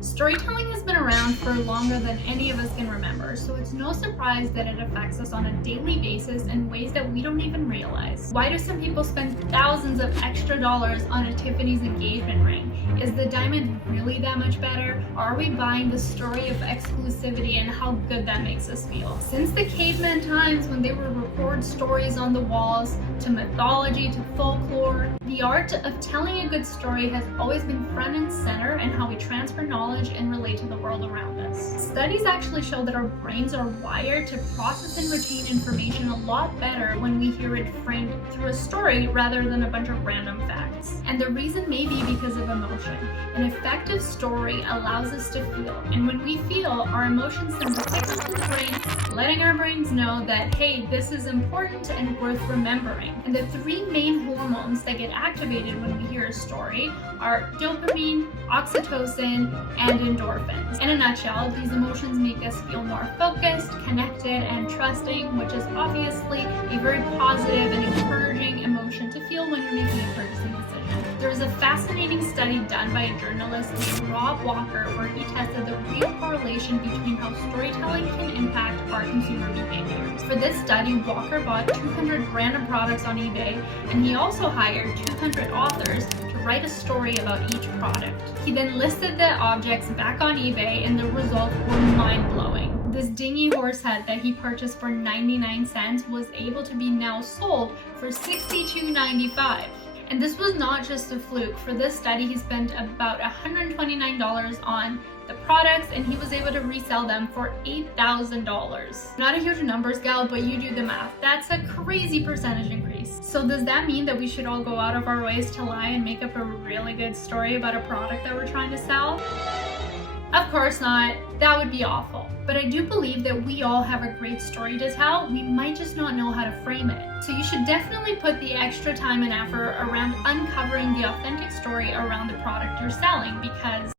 Storytelling has been around for longer than any of us can remember, so it's no surprise that it affects us on a daily basis in ways that we don't even realize. Why do some people spend thousands of extra dollars on a Tiffany's engagement ring? Is the diamond really that much better? Or are we buying the story of exclusivity and how good that makes us feel? Since the caveman times when they would record stories on the walls, to mythology, to folklore, the art of telling a good story has always been front and center in how we transfer knowledge and relate to the world around us. Studies actually show that our brains are wired to process and retain information a lot better when we hear it framed through a story rather than a bunch of random facts. And the reason may be because of emotion. An effective story allows us to feel, and when we feel, our emotions send a signal to the brain, letting our brains know that, hey, this is important and worth remembering. And the three main hormones that get activated when we hear a story are dopamine, oxytocin, and endorphins. In a nutshell, these emotions make us feel more focused, connected, and trusting, which is obviously a very positive and encouraging emotion to feel when you're making a purchasing decision. There was a fascinating study done by a journalist named Rob Walker where he tested the real correlation between how storytelling can impact our consumer behaviors. For this study, Walker bought 200 random products on eBay, and he also hired 200 authors to write a story about each product. He then listed the objects back on eBay, and the results were mind-blowing. This dingy horse head that he purchased for 99 cents was able to be now sold for $62.95. And this was not just a fluke. For this study, he spent about $129 on the products, and he was able to resell them for $8,000. Not a huge numbers gal, but you do the math. That's a crazy percentage increase. So does that mean that we should all go out of our ways to lie and make up a really good story about a product that we're trying to sell? Of course not. That would be awful. But I do believe that we all have a great story to tell. We might just not know how to frame it. So you should definitely put the extra time and effort around uncovering the authentic story around the product you're selling, because